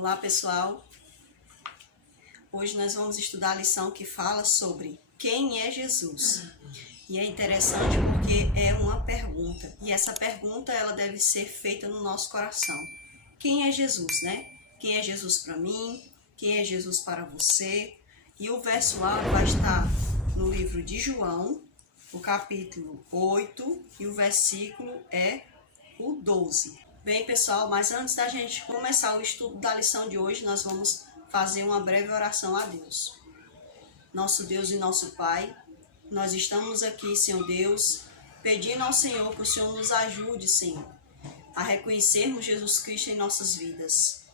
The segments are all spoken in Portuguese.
Olá pessoal, hoje nós vamos estudar a lição que fala sobre quem é Jesus. E é interessante porque é uma pergunta, e essa pergunta ela deve ser feita no nosso coração. Quem é Jesus, né? Quem é Jesus para mim? Quem é Jesus para você? E o verso áureo vai estar no livro de João, o capítulo 8, e o versículo é o 12. Bem, pessoal, mas antes da gente começar o estudo da lição de hoje, nós vamos fazer uma breve oração a Deus. Nosso Deus e nosso Pai, nós estamos aqui, Senhor Deus, pedindo ao Senhor que o Senhor nos ajude, Senhor, a reconhecermos Jesus Cristo em nossas vidas.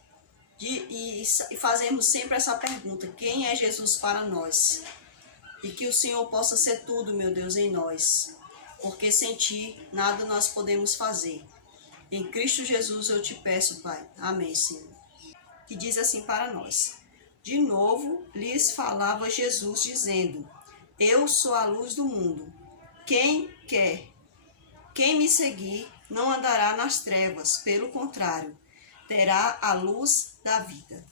E fazermos sempre essa pergunta, quem é Jesus para nós? E que o Senhor possa ser tudo, meu Deus, em nós, porque sem Ti nada nós podemos fazer. Em Cristo Jesus eu te peço, Pai. Amém, Senhor. Que diz assim para nós. De novo lhes falava Jesus, dizendo, eu sou a luz do mundo. Quem me seguir, não andará nas trevas, pelo contrário, terá a luz da vida.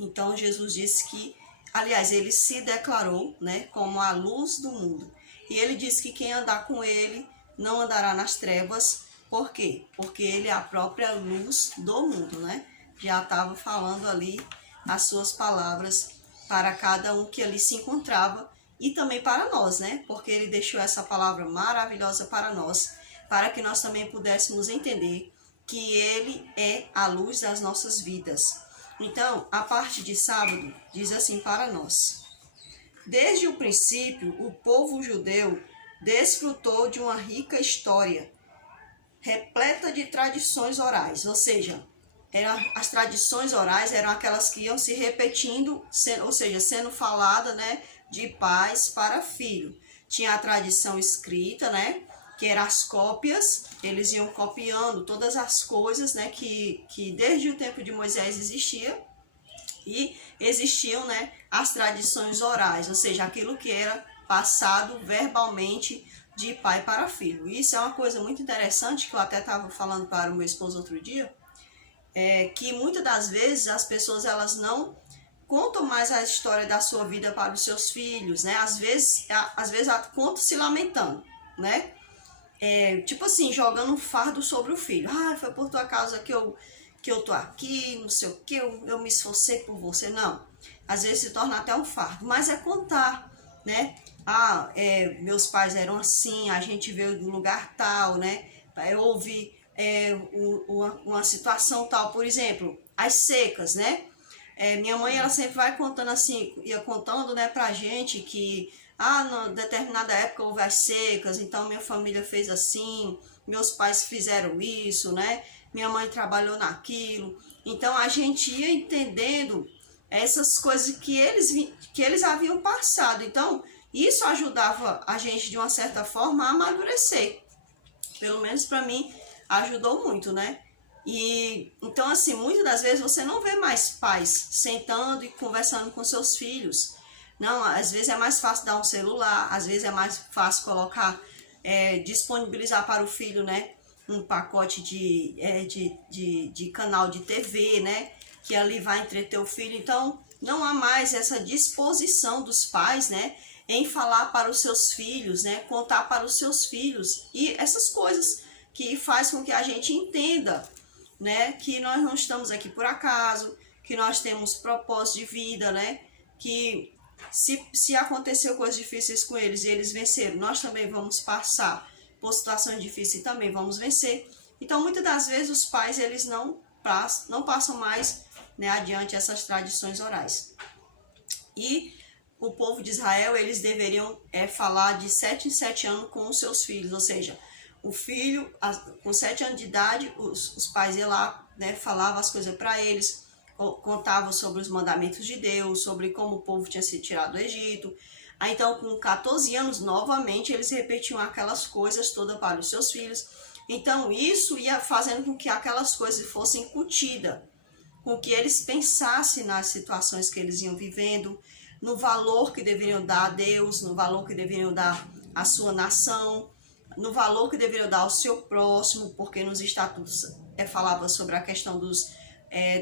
Então Jesus disse que, aliás, ele se declarou, né, como a luz do mundo. E ele disse que quem andar com ele não andará nas trevas. Por quê? Porque ele é a própria luz do mundo, né? Já estava falando ali as suas palavras para cada um que ali se encontrava e também para nós, né? Porque ele deixou essa palavra maravilhosa para nós, para que nós também pudéssemos entender que ele é a luz das nossas vidas. Então, a parte de sábado diz assim para nós. Desde o princípio, o povo judeu desfrutou de uma rica história, repleta de tradições orais, ou seja, as tradições orais eram aquelas que iam se repetindo, ou seja, sendo falada, né, de pais para filho. Tinha a tradição escrita, né, que eram as cópias, eles iam copiando todas as coisas, né, que desde o tempo de Moisés existia, e existiam, né, as tradições orais, ou seja, aquilo que era passado verbalmente de pai para filho. Isso é uma coisa muito interessante que eu até estava falando para o meu esposo outro dia, que muitas das vezes as pessoas elas não contam mais a história da sua vida para os seus filhos, né? Às vezes contam se lamentando, né? Tipo assim, jogando um fardo sobre o filho. Ah, foi por tua causa que eu tô aqui, não sei o que, eu me esforcei por você. Não, às vezes se torna até um fardo, mas é contar, né? Meus pais eram assim, a gente veio do lugar tal, né? Houve uma situação tal, por exemplo, as secas, né? Minha mãe, ela sempre vai contando assim, ia contando, né, pra gente que, em determinada época houve as secas, então minha família fez assim, meus pais fizeram isso, né? Minha mãe trabalhou naquilo. Então a gente ia entendendo essas coisas que eles haviam passado. Então, isso ajudava a gente, de uma certa forma, a amadurecer. Pelo menos para mim, ajudou muito, né? E então, assim, muitas das vezes você não vê mais pais sentando e conversando com seus filhos. Não, às vezes é mais fácil dar um celular, às vezes é mais fácil colocar, disponibilizar para o filho, né? Um pacote de canal de TV, né? Que ali vai entreter o filho. Então, não há mais essa disposição dos pais, né? Em falar para os seus filhos, né? Contar para os seus filhos. E essas coisas que faz com que a gente entenda, né? Que nós não estamos aqui por acaso, que nós temos propósito de vida, né? Que se aconteceu coisas difíceis com eles e eles venceram, nós também vamos passar por situações difíceis e também vamos vencer. Então, muitas das vezes, os pais, eles não passam mais, né, adiante essas tradições orais. E o povo de Israel, eles deveriam falar de 7 em 7 anos com os seus filhos, ou seja, o filho, com 7 anos de idade, os pais iam lá, né, falavam as coisas para eles, contavam sobre os mandamentos de Deus, sobre como o povo tinha sido tirado do Egito. Aí, então, com 14 anos, novamente, eles repetiam aquelas coisas todas para os seus filhos. Então, isso ia fazendo com que aquelas coisas fossem incutidas, com que eles pensassem nas situações que eles iam vivendo, no valor que deveriam dar a Deus, no valor que deveriam dar à sua nação, no valor que deveriam dar ao seu próximo, porque nos estatutos falava sobre a questão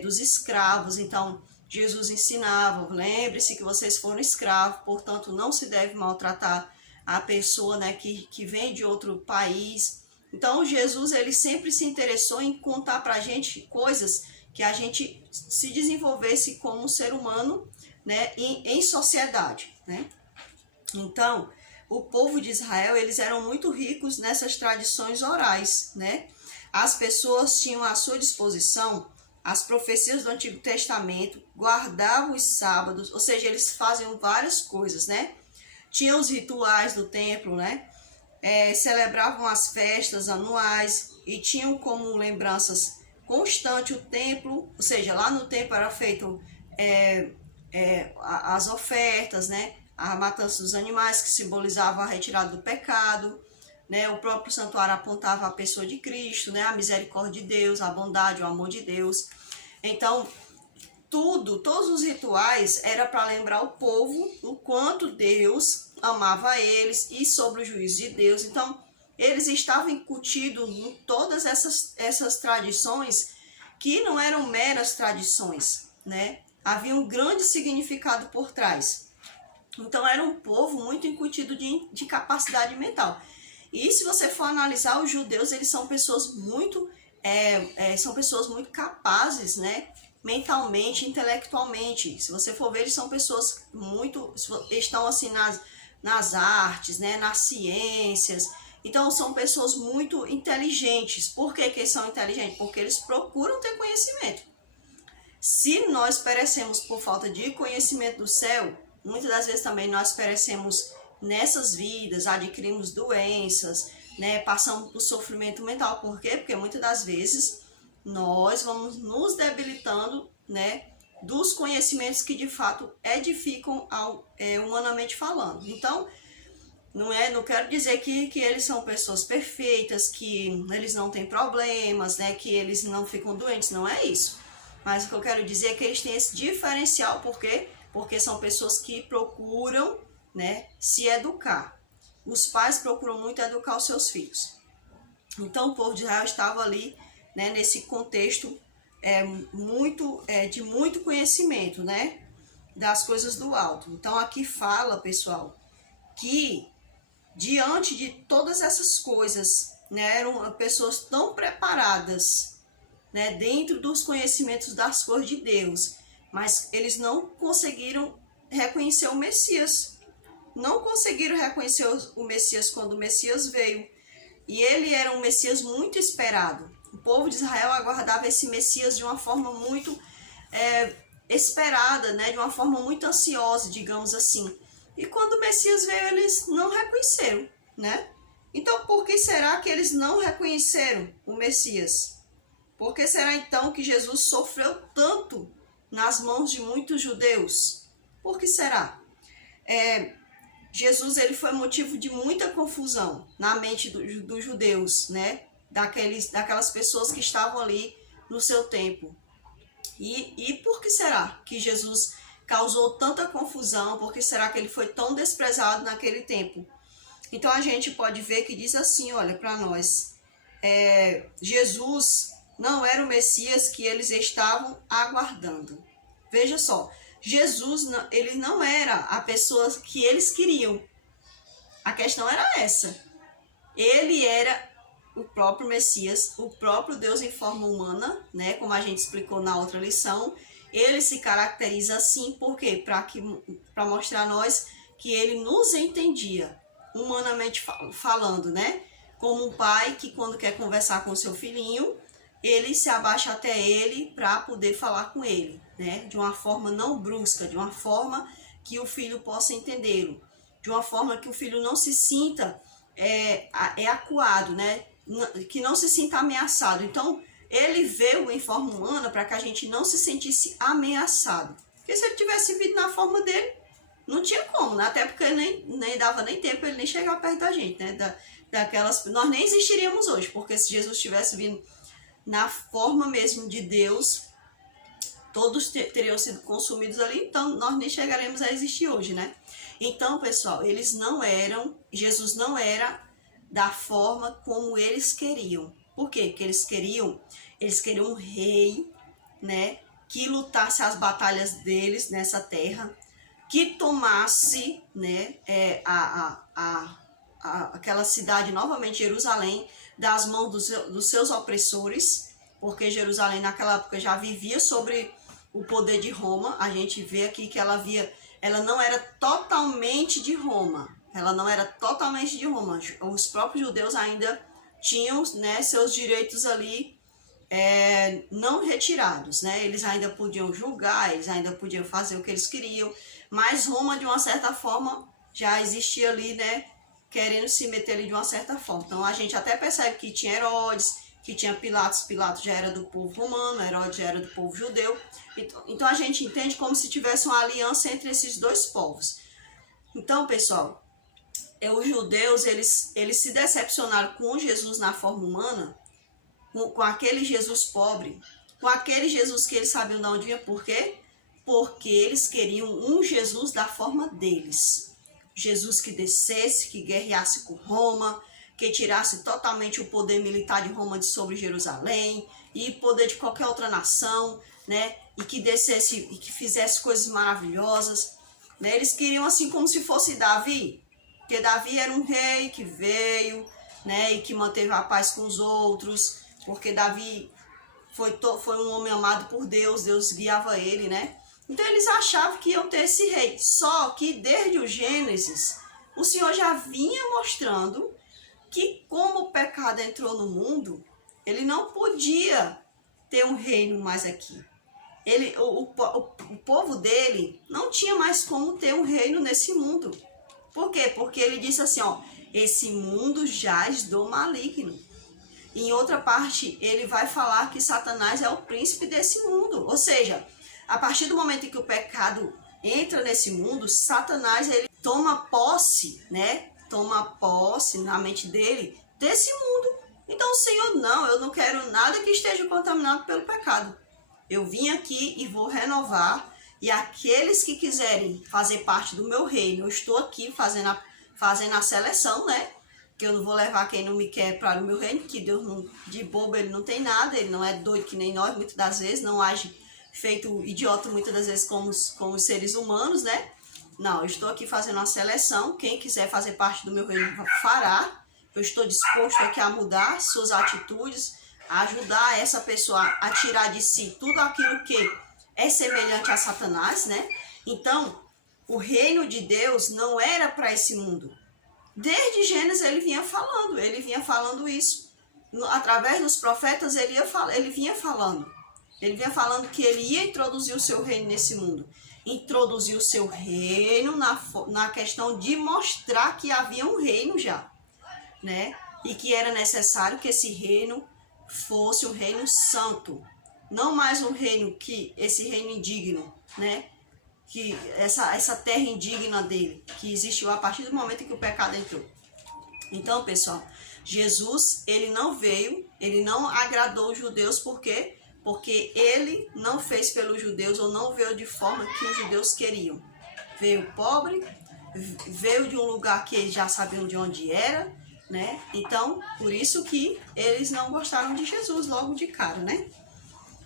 dos escravos. Então, Jesus ensinava, lembre-se que vocês foram escravos, portanto, não se deve maltratar a pessoa, né, que vem de outro país. Então, Jesus, ele sempre se interessou em contar pra gente coisas que a gente se desenvolvesse como ser humano, né, em sociedade, né? Então, o povo de Israel, eles eram muito ricos nessas tradições orais, né? As pessoas tinham à sua disposição as profecias do Antigo Testamento, guardavam os sábados, ou seja, eles faziam várias coisas, né? Tinham os rituais do templo, né? Celebravam as festas anuais e tinham como lembranças constante o templo, ou seja, lá no templo era feito as ofertas, né? A matança dos animais, que simbolizava a retirada do pecado, né? O próprio santuário apontava a pessoa de Cristo, né? A misericórdia de Deus, a bondade, o amor de Deus. Então, todos os rituais era para lembrar o povo o quanto Deus amava eles e sobre o juízo de Deus. Então, eles estavam incutidos em todas essas tradições que não eram meras tradições, né? Havia um grande significado por trás. Então, era um povo muito incutido de capacidade mental. E se você for analisar, os judeus, eles são pessoas muito capazes, né? Mentalmente, intelectualmente. Se você for ver, eles são pessoas muito, estão assim nas artes, né? Nas ciências. Então, são pessoas muito inteligentes. Por que eles são inteligentes? Porque eles procuram ter conhecimento. Se nós perecemos por falta de conhecimento do céu, muitas das vezes também nós perecemos nessas vidas, adquirimos doenças, né, passamos por sofrimento mental. Por quê? Porque muitas das vezes nós vamos nos debilitando, né, dos conhecimentos que de fato edificam humanamente falando. Então, não quero dizer que eles são pessoas perfeitas, que eles não têm problemas, né, que eles não ficam doentes, não é isso. Mas o que eu quero dizer é que eles têm esse diferencial, por quê? Porque são pessoas que procuram, né, se educar. Os pais procuram muito educar os seus filhos. Então, o povo de Israel estava ali, né, nesse contexto de muito conhecimento, né, das coisas do alto. Então, aqui fala, pessoal, que diante de todas essas coisas, né, eram pessoas tão preparadas, né, dentro dos conhecimentos das coisas de Deus, mas eles não conseguiram reconhecer o Messias. Não conseguiram reconhecer o Messias quando o Messias veio. E ele era um Messias muito esperado. O povo de Israel aguardava esse Messias de uma forma muito esperada, né? De uma forma muito ansiosa, digamos assim. E quando o Messias veio, eles não reconheceram, né? Então, por que será que eles não reconheceram o Messias? Por que será então que Jesus sofreu tanto nas mãos de muitos judeus? Por que será? Jesus, ele foi motivo de muita confusão na mente dos judeus, né? Daquelas pessoas que estavam ali no seu tempo. E por que será que Jesus causou tanta confusão? Por que será que ele foi tão desprezado naquele tempo? Então, a gente pode ver que diz assim, olha, para nós, Jesus não era o Messias que eles estavam aguardando. Veja só, Jesus, ele não era a pessoa que eles queriam. A questão era essa. Ele era o próprio Messias, o próprio Deus em forma humana, né? Como a gente explicou na outra lição. Ele se caracteriza assim, por quê? Para mostrar a nós que ele nos entendia, humanamente falando, né? Como um pai que, quando quer conversar com o seu filhinho, ele se abaixa até ele para poder falar com ele, né? De uma forma não brusca, de uma forma que o filho possa entendê-lo, de uma forma que o filho não se sinta acuado, né? Que não se sinta ameaçado. Então, ele veio em forma humana para que a gente não se sentisse ameaçado. Porque se ele tivesse vindo na forma dele, não tinha como, né? Até porque ele nem dava nem tempo, ele nem chegava perto da gente, né? Nós nem existiríamos hoje, porque se Jesus tivesse vindo na forma mesmo de Deus, todos teriam sido consumidos ali, então nós nem chegaremos a existir hoje, né? Então, pessoal, Jesus não era da forma como eles queriam. Por quê? Porque eles queriam um rei né, que lutasse as batalhas deles nessa terra, que tomasse, né, aquela cidade novamente, Jerusalém, das mãos dos seus opressores, porque Jerusalém naquela época já vivia sobre o poder de Roma. A gente vê aqui que ela não era totalmente de Roma, os próprios judeus ainda tinham, né, seus direitos ali não retirados, né? Eles ainda podiam julgar, eles ainda podiam fazer o que eles queriam, mas Roma, de uma certa forma, já existia ali, né, querendo se meter ali de uma certa forma. Então a gente até percebe que tinha Herodes, que tinha Pilatos. Pilatos já era do povo romano, Herodes já era do povo judeu. Então a gente entende como se tivesse uma aliança entre esses dois povos. Então, pessoal, os judeus, eles se decepcionaram com Jesus na forma humana, com aquele Jesus pobre, com aquele Jesus que eles sabiam de onde vinha. Por quê? Porque eles queriam um Jesus da forma deles. Jesus que descesse, que guerreasse com Roma, que tirasse totalmente o poder militar de Roma de sobre Jerusalém e poder de qualquer outra nação, né? E que descesse e que fizesse coisas maravilhosas, né? Eles queriam assim como se fosse Davi, porque Davi era um rei que veio, né? E que manteve a paz com os outros, porque Davi foi um homem amado por Deus, Deus guiava ele, né? Então eles achavam que iam ter esse rei. Só que desde o Gênesis, o Senhor já vinha mostrando que como o pecado entrou no mundo, ele não podia ter um reino mais aqui. O povo dele não tinha mais como ter um reino nesse mundo. Por quê? Porque ele disse assim, ó, esse mundo jaz do maligno. Em outra parte, ele vai falar que Satanás é o príncipe desse mundo. Ou seja, a partir do momento em que o pecado entra nesse mundo, Satanás, ele toma posse, né? Toma posse na mente dele desse mundo. Então, Senhor, não, eu não quero nada que esteja contaminado pelo pecado. Eu vim aqui e vou renovar, e aqueles que quiserem fazer parte do meu reino, eu estou aqui fazendo a seleção, né? Que eu não vou levar quem não me quer para o meu reino, que Deus não, de bobo ele não tem nada, ele não é doido que nem nós, muitas das vezes, não age feito idiota muitas das vezes como os seres humanos, né? Não, eu estou aqui fazendo uma seleção, quem quiser fazer parte do meu reino fará. Eu estou disposto aqui a mudar suas atitudes, a ajudar essa pessoa a tirar de si tudo aquilo que é semelhante a Satanás, né? Então, o reino de Deus não era para esse mundo. Desde Gênesis ele vinha falando isso. Através dos profetas ele vinha falando. Ele vinha falando que ele ia introduzir o seu reino nesse mundo. Introduzir o seu reino na questão de mostrar que havia um reino já, né? E que era necessário que esse reino fosse um reino santo. Não mais um reino esse reino indigno, né? Que essa terra indigna dele, que existiu a partir do momento em que o pecado entrou. Então, pessoal, Jesus, ele não agradou os judeus, por quê? Porque ele não fez pelos judeus, ou não veio de forma que os judeus queriam. Veio pobre, veio de um lugar que eles já sabiam de onde era, né? Então, por isso que eles não gostaram de Jesus logo de cara, né?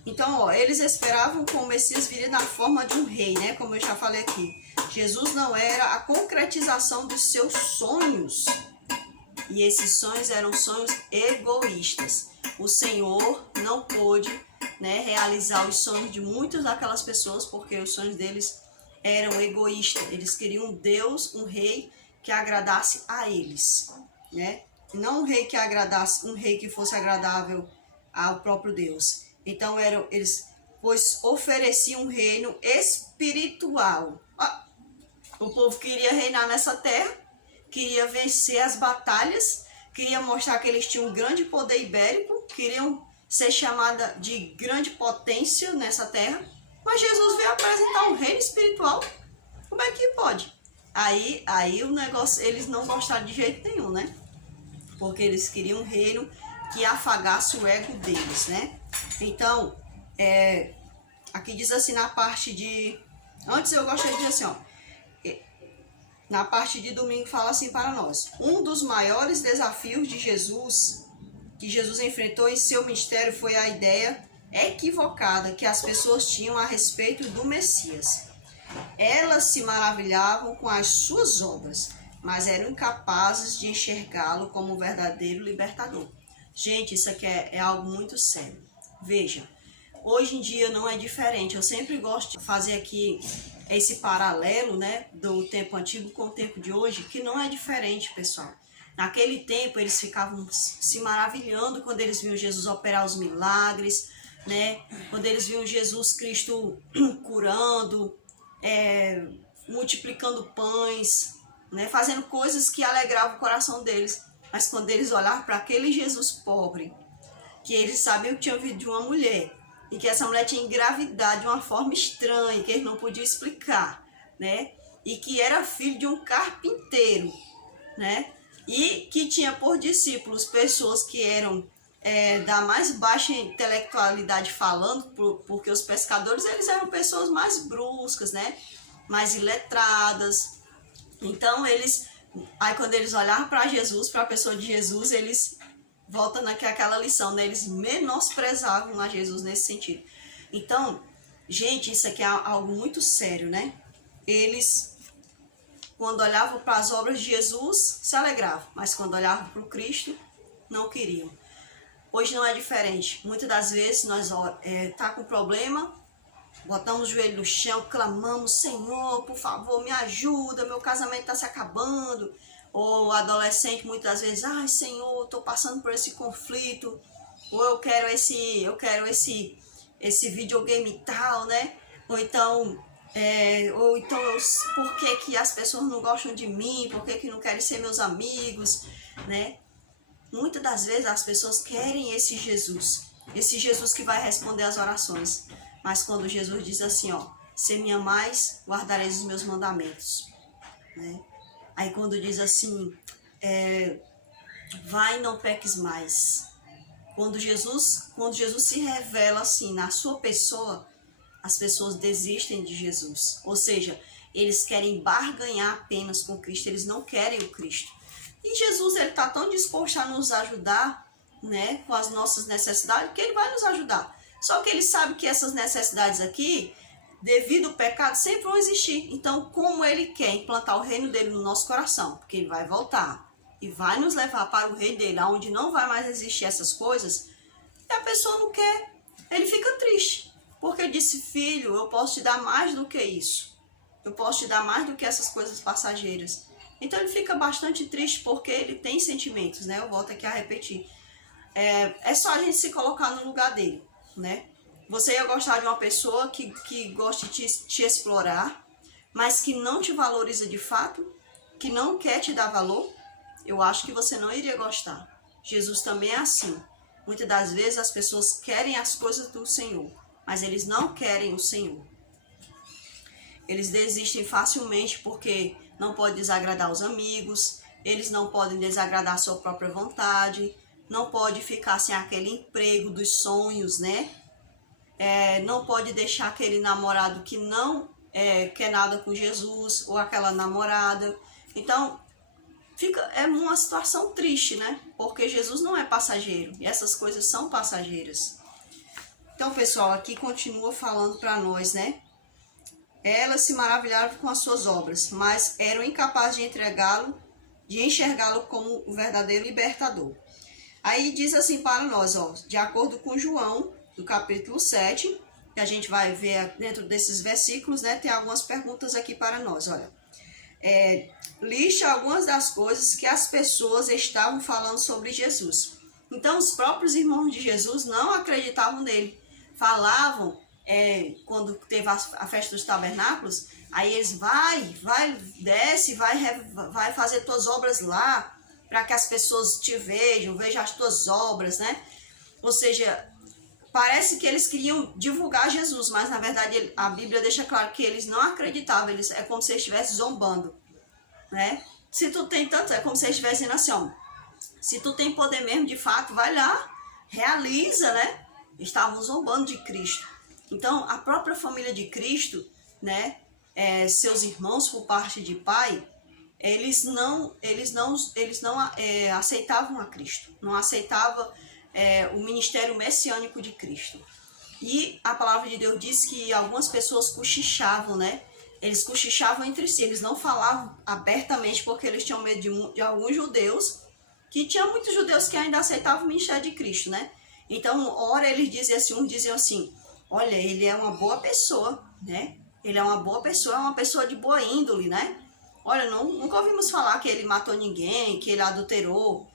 Então, ó, eles esperavam que o Messias viria na forma de um rei, né? Como eu já falei aqui. Jesus não era a concretização dos seus sonhos. E esses sonhos eram sonhos egoístas. O Senhor não pôde, né, realizar os sonhos de muitas daquelas pessoas, porque os sonhos deles eram egoístas. Eles queriam um Deus, um rei que agradasse a eles, né? Não um rei que fosse agradável ao próprio Deus. Então eles ofereciam um reino espiritual. O povo queria reinar nessa terra, queria vencer as batalhas, queria mostrar que eles tinham um grande poder ibérico, queriam ser chamada de grande potência nessa terra, mas Jesus veio apresentar um reino espiritual. Como é que pode? Aí o negócio, eles não gostaram de jeito nenhum, né? Porque eles queriam um reino que afagasse o ego deles, né? Então, aqui diz assim na parte de... Antes eu gostaria de dizer assim, ó. Na parte de domingo fala assim para nós. Um dos maiores desafios de Jesus, que Jesus enfrentou em seu ministério, foi a ideia equivocada que as pessoas tinham a respeito do Messias. Elas se maravilhavam com as suas obras, mas eram incapazes de enxergá-lo como um verdadeiro libertador. Gente, isso aqui é algo muito sério. Veja, hoje em dia não é diferente. Eu sempre gosto de fazer aqui esse paralelo, né, do tempo antigo com o tempo de hoje, que não é diferente, pessoal. Naquele tempo eles ficavam se maravilhando quando eles viam Jesus operar os milagres, né? Quando eles viam Jesus Cristo curando, multiplicando pães, né? Fazendo coisas que alegravam o coração deles. Mas quando eles olhavam para aquele Jesus pobre, que eles sabiam que tinha vindo de uma mulher, e que essa mulher tinha engravidado de uma forma estranha, que eles não podiam explicar, né? E que era filho de um carpinteiro, né? E que tinha por discípulos pessoas que eram da mais baixa intelectualidade falando, porque os pescadores eles eram pessoas mais bruscas, né? Mais iletradas. Então aí quando eles olhavam para Jesus, para a pessoa de Jesus, eles voltam naquela lição, né? Eles menosprezavam a Jesus nesse sentido. Então, gente, isso aqui é algo muito sério, né? Eles, quando olhavam para as obras de Jesus, se alegravam, mas quando olhavam para o Cristo, não queriam. Hoje não é diferente. Muitas das vezes nós tá com problema, botamos o joelho no chão, clamamos: Senhor, por favor, me ajuda, meu casamento está se acabando. Ou o adolescente muitas das vezes: ai, Senhor, estou passando por esse conflito. Ou eu quero esse videogame tal, né? Ou então, por que as pessoas não gostam de mim? Por que não querem ser meus amigos, né? Muitas das vezes as pessoas querem esse Jesus que vai responder as orações. Mas quando Jesus diz assim, ó: se me amais, guardareis os meus mandamentos, né? Aí quando diz assim, vai e não peques mais. Quando Jesus se revela assim na sua pessoa, as pessoas desistem de Jesus. Ou seja, eles querem barganhar apenas com Cristo, eles não querem o Cristo. E Jesus, ele está tão disposto a nos ajudar, né, com as nossas necessidades, que ele vai nos ajudar. Só que ele sabe que essas necessidades aqui, devido ao pecado, sempre vão existir. Então, como ele quer implantar o reino dele no nosso coração, porque ele vai voltar e vai nos levar para o reino dele, onde não vai mais existir essas coisas, e a pessoa não quer, ele fica triste. Porque ele disse: filho, eu posso te dar mais do que isso. Eu posso te dar mais do que essas coisas passageiras. Então ele fica bastante triste porque ele tem sentimentos, né? Eu volto aqui a repetir. É só a gente se colocar no lugar dele, né? Você ia gostar de uma pessoa que gosta de te explorar, mas que não te valoriza de fato, que não quer te dar valor? Eu acho que você não iria gostar. Jesus também é assim. Muitas das vezes as pessoas querem as coisas do Senhor, mas eles não querem o Senhor. Eles desistem facilmente porque não podem desagradar os amigos, eles não podem desagradar a sua própria vontade, não pode ficar sem aquele emprego dos sonhos, né? Não pode deixar aquele namorado que não quer nada com Jesus, ou aquela namorada. Então, é uma situação triste, né? Porque Jesus não é passageiro, e essas coisas são passageiras. Então, pessoal, aqui continua falando para nós, né? Elas se maravilharam com as suas obras, mas eram incapazes de enxergá-lo como o verdadeiro libertador. Aí diz assim para nós, ó, de acordo com João, do capítulo 7, que a gente vai ver dentro desses versículos, né? Tem algumas perguntas aqui para nós, olha. Liste algumas das coisas que as pessoas estavam falando sobre Jesus. Então, os próprios irmãos de Jesus não acreditavam nele. Falavam, quando teve a festa dos tabernáculos, aí eles desce, vai fazer tuas obras lá, para que as pessoas te vejam as tuas obras, né? Ou seja, parece que eles queriam divulgar Jesus, mas na verdade a Bíblia deixa claro que eles não acreditavam, é como se eles estivessem zombando, né? Se tu tem tanto, é como se eles estivessem dizendo assim, ó, se tu tem poder mesmo de fato, vai lá, realiza, né? Estavam zombando de Cristo. Então, a própria família de Cristo, né, seus irmãos por parte de pai, eles não aceitavam a Cristo, não aceitavam o ministério messiânico de Cristo. E a palavra de Deus diz que algumas pessoas cochichavam, né? Eles cochichavam entre si, eles não falavam abertamente porque eles tinham medo de alguns judeus, que tinha muitos judeus que ainda aceitavam o ministério de Cristo, né? Então, ora eles diziam assim, uns diziam assim, olha, ele é uma boa pessoa, né? Ele é uma boa pessoa, é uma pessoa de boa índole, né? Olha, nunca ouvimos falar que ele matou ninguém, que ele adulterou.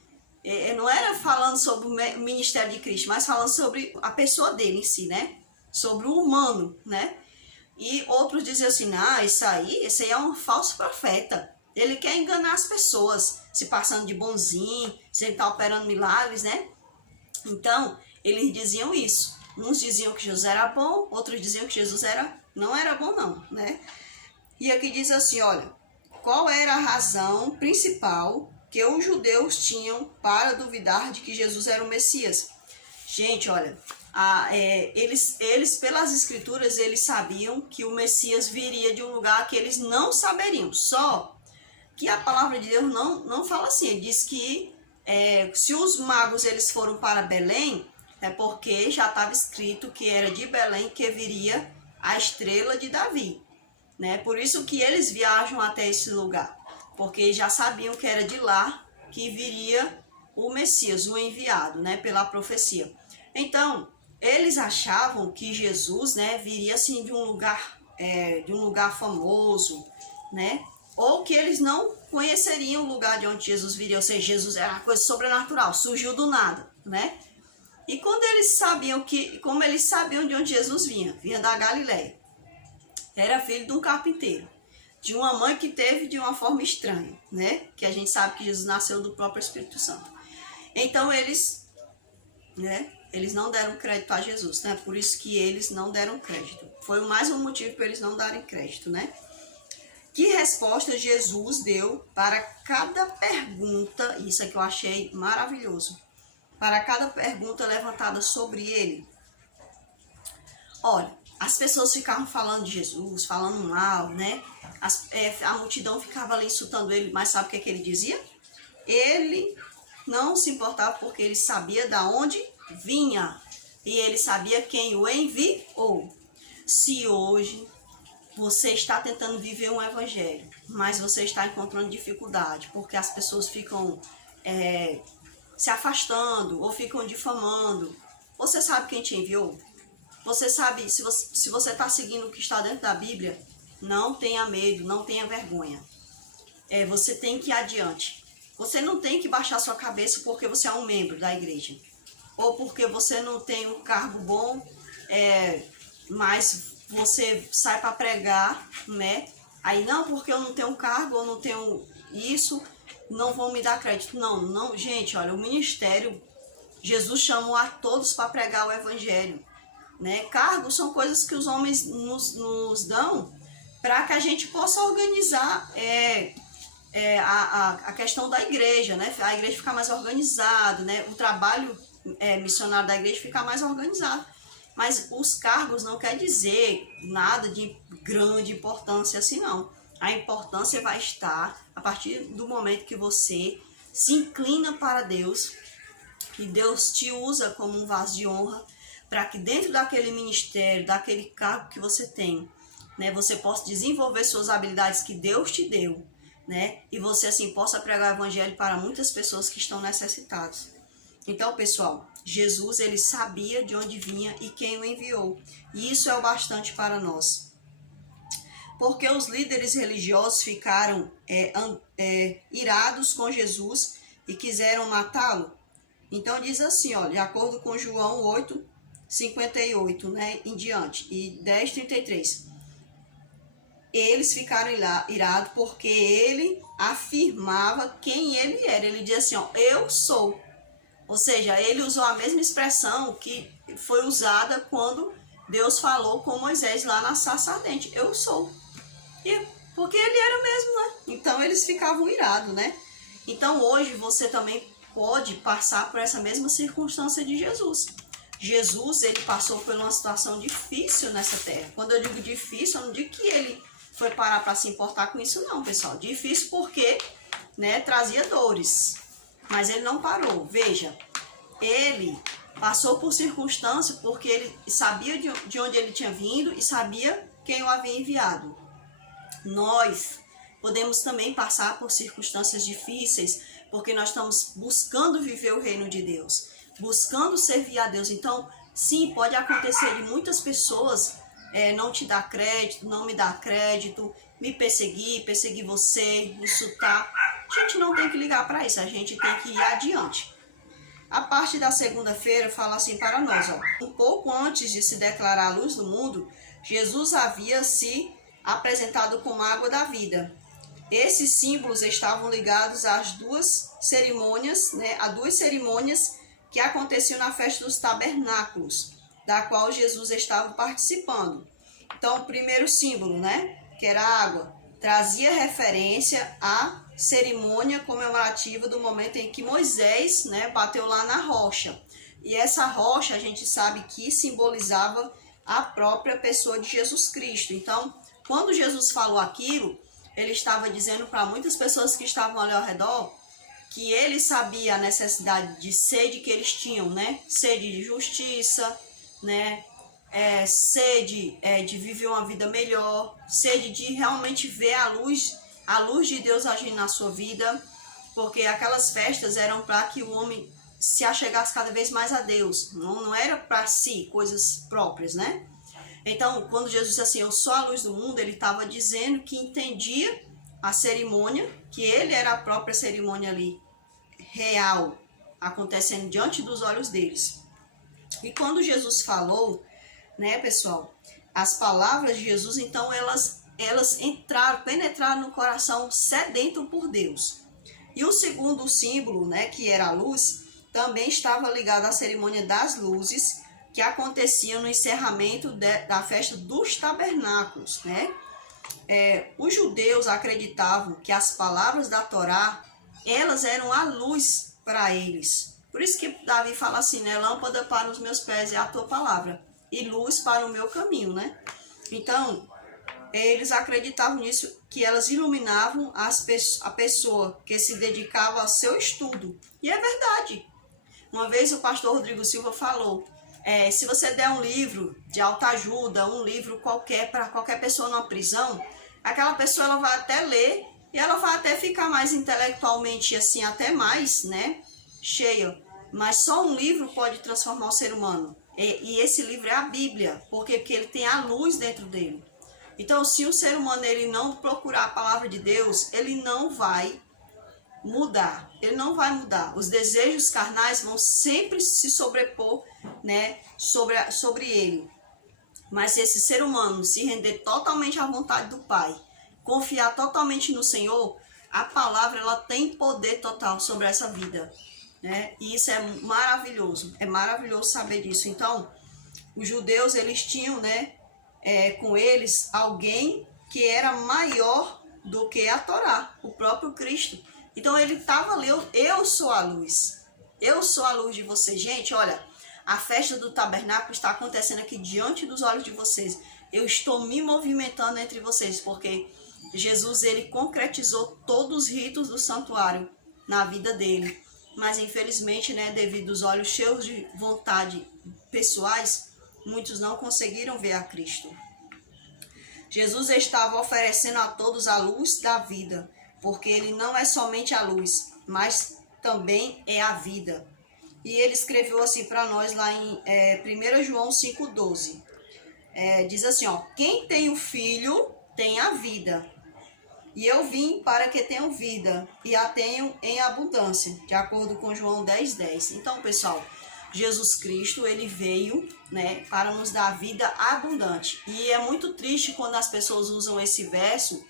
Não era falando sobre o ministério de Cristo, mas falando sobre a pessoa dele em si, né? Sobre o humano, né? E outros diziam assim, esse aí é um falso profeta. Ele quer enganar as pessoas, se passando de bonzinho, se ele está operando milagres, né? Então, eles diziam isso. Uns diziam que Jesus era bom, outros diziam que Jesus não era bom não, né? E aqui diz assim, olha, qual era a razão principal que os judeus tinham para duvidar de que Jesus era o Messias? Gente, olha, eles pelas escrituras, eles sabiam que o Messias viria de um lugar que eles não saberiam. Só que a palavra de Deus não fala assim. Ele diz que se os magos eles foram para Belém, é porque já estava escrito que era de Belém que viria a estrela de Davi, né? Por isso que eles viajam até esse lugar, porque já sabiam que era de lá que viria o Messias, o enviado, né? Pela profecia. Então, eles achavam que Jesus, né, viria assim de um lugar famoso, né? Ou que eles não conheceriam o lugar de onde Jesus viria, ou seja, Jesus era uma coisa sobrenatural, surgiu do nada, né? E quando eles sabiam como eles sabiam de onde Jesus vinha da Galileia, era filho de um carpinteiro, de uma mãe que teve de uma forma estranha, né? Que a gente sabe que Jesus nasceu do próprio Espírito Santo. Então eles, né? Eles não deram crédito a Jesus, né? Por isso que eles não deram crédito. Foi mais um motivo para eles não darem crédito, né? Que resposta Jesus deu para cada pergunta, isso é que eu achei maravilhoso, para cada pergunta levantada sobre ele. Olha, as pessoas ficavam falando de Jesus, falando mal, né? A multidão ficava ali insultando ele, mas sabe o que ele dizia? Ele não se importava porque ele sabia de onde vinha e ele sabia quem o enviou. Se hoje você está tentando viver um evangelho, mas você está encontrando dificuldade, porque as pessoas ficam se afastando ou ficam difamando, você sabe quem te enviou? Você sabe, se você está seguindo o que está dentro da Bíblia, não tenha medo, não tenha vergonha. Você tem que ir adiante. Você não tem que baixar sua cabeça porque você é um membro da igreja. Ou porque você não tem um cargo bom, mas você sai para pregar, né? Aí, não, porque eu não tenho um cargo, eu não tenho isso, não vão me dar crédito. Não, gente, olha, o ministério, Jesus chamou a todos para pregar o evangelho, né? Cargos são coisas que os homens nos dão para que a gente possa organizar a questão da igreja, né? A igreja ficar mais organizada, né? O trabalho missionário da igreja ficar mais organizado. Mas os cargos não quer dizer nada de grande importância assim, não. A importância vai estar a partir do momento que você se inclina para Deus, que Deus te usa como um vaso de honra, para que dentro daquele ministério, daquele cargo que você tem, né, você possa desenvolver suas habilidades que Deus te deu, né, e você assim possa pregar o evangelho para muitas pessoas que estão necessitadas. Então, pessoal, Jesus, ele sabia de onde vinha e quem o enviou. E isso é o bastante para nós. Porque os líderes religiosos ficaram irados com Jesus e quiseram matá-lo. Então, diz assim, ó, de acordo com João 8:58, né, em diante, e 10:33. Eles ficaram irados porque ele afirmava quem ele era. Ele dizia assim, ó, eu sou. Ou seja, ele usou a mesma expressão que foi usada quando Deus falou com Moisés lá na sarça ardente. Eu sou. Porque ele era mesmo, né? Então eles ficavam irados, né? Então hoje você também pode passar por essa mesma circunstância de Jesus. Jesus, ele passou por uma situação difícil nessa terra. Quando eu digo difícil, eu não digo que ele foi parar para se importar com isso não, pessoal. Difícil porque, né, trazia dores. Mas ele não parou. Veja, ele Passou por circunstância porque ele sabia de onde ele tinha vindo e sabia quem o havia enviado. Nós podemos também passar por circunstâncias difíceis porque nós estamos buscando viver o reino de Deus, buscando servir a Deus. Então, sim, pode acontecer de muitas pessoas não te dar crédito, não me dar crédito, me perseguir você, insultar. A gente não tem que ligar para isso, a gente tem que ir adiante. A parte da segunda-feira fala assim para nós, ó. Um pouco antes de se declarar a luz do mundo, Jesus havia se apresentado como a água da vida. Esses símbolos estavam ligados às duas cerimônias, a duas cerimônias que aconteciam na festa dos tabernáculos, da qual Jesus estava participando. Então, o primeiro símbolo, que era a água, trazia referência à cerimônia comemorativa do momento em que Moisés, bateu lá na rocha. E essa rocha, a gente sabe que simbolizava a própria pessoa de Jesus Cristo. Então, quando Jesus falou aquilo, ele estava dizendo para muitas pessoas que estavam ali ao redor que ele sabia a necessidade de sede que eles tinham, sede de justiça, sede de viver uma vida melhor, sede de realmente ver a luz de Deus agindo na sua vida, porque aquelas festas eram para que o homem se achegasse cada vez mais a Deus, não era para si, coisas próprias, Então, quando Jesus disse assim, eu sou a luz do mundo, ele estava dizendo que entendia a cerimônia, que ele era a própria cerimônia ali, real, acontecendo diante dos olhos deles. E quando Jesus falou, pessoal, as palavras de Jesus, então elas penetraram no coração sedento por Deus. E o segundo símbolo, que era a luz, também estava ligado à cerimônia das luzes, que acontecia no encerramento da festa dos tabernáculos, Os judeus acreditavam que as palavras da Torá, elas eram a luz para eles. Por isso que Davi fala assim, lâmpada para os meus pés é a tua palavra e luz para o meu caminho, Então, eles acreditavam nisso, que elas iluminavam a pessoa que se dedicava ao seu estudo. E é verdade. Uma vez o pastor Rodrigo Silva falou, se você der um livro de autoajuda, um livro qualquer para qualquer pessoa numa prisão, aquela pessoa ela vai até ler e ela vai até ficar mais intelectualmente assim, até mais, cheia. Mas só um livro pode transformar o ser humano. E esse livro é a Bíblia, porque ele tem a luz dentro dele. Então, se o ser humano ele não procurar a palavra de Deus, ele não vai mudar. Ele não vai mudar. Os desejos carnais vão sempre se sobrepor, sobre ele. Mas se esse ser humano se render totalmente à vontade do Pai, confiar totalmente no Senhor, a palavra ela tem poder total sobre essa vida. E isso é maravilhoso saber disso. Então, os judeus, eles tinham, com eles, alguém que era maior do que a Torá, o próprio Cristo. Então, ele estava ali, eu sou a luz de vocês. Gente, olha, a festa do tabernáculo está acontecendo aqui diante dos olhos de vocês. Eu estou me movimentando entre vocês, porque Jesus, ele concretizou todos os ritos do santuário na vida dele. Mas, infelizmente, devido aos olhos cheios de vontade pessoais, muitos não conseguiram ver a Cristo. Jesus estava oferecendo a todos a luz da vida, porque ele não é somente a luz, mas também é a vida. E ele escreveu assim para nós lá em 1 João 5,12. Diz assim, quem tem o Filho tem a vida. E eu vim para que tenham vida e a tenham em abundância, de acordo com João 10,10. Então, pessoal, Jesus Cristo, ele veio, para nos dar vida abundante. E é muito triste quando as pessoas usam esse verso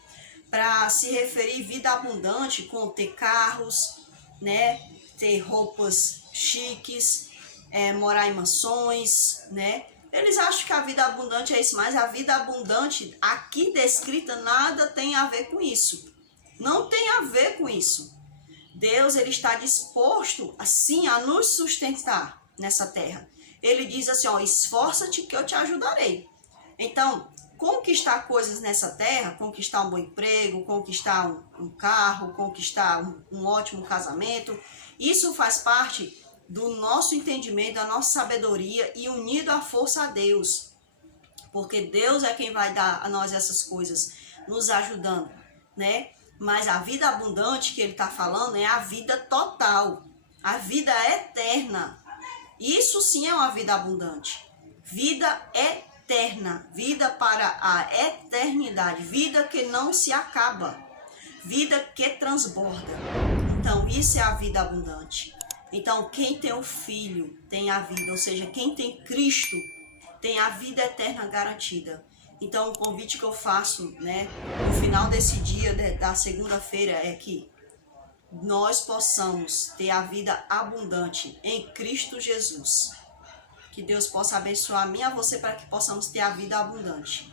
para se referir vida abundante com ter carros, ter roupas chiques, morar em mansões, Eles acham que a vida abundante é isso, mas a vida abundante aqui descrita nada tem a ver com isso. Não tem a ver com isso. Deus, ele está disposto, assim, a nos sustentar nessa terra. Ele diz assim, esforça-te que eu te ajudarei. Então, conquistar coisas nessa terra, conquistar um bom emprego, conquistar um carro, conquistar um ótimo casamento, isso faz parte do nosso entendimento, da nossa sabedoria e unido à força a Deus. Porque Deus é quem vai dar a nós essas coisas, nos ajudando, né? Mas a vida abundante que ele está falando é a vida total, a vida eterna. Isso sim é uma vida abundante. Vida eterna, vida para a eternidade, vida que não se acaba, vida que transborda. Então isso é a vida abundante. Então quem tem o Filho tem a vida, ou seja, quem tem Cristo tem a vida eterna garantida. Então o convite que eu faço, né, no final desse dia da segunda-feira é que nós possamos ter a vida abundante em Cristo Jesus. Que Deus possa abençoar a mim e a você para que possamos ter a vida abundante.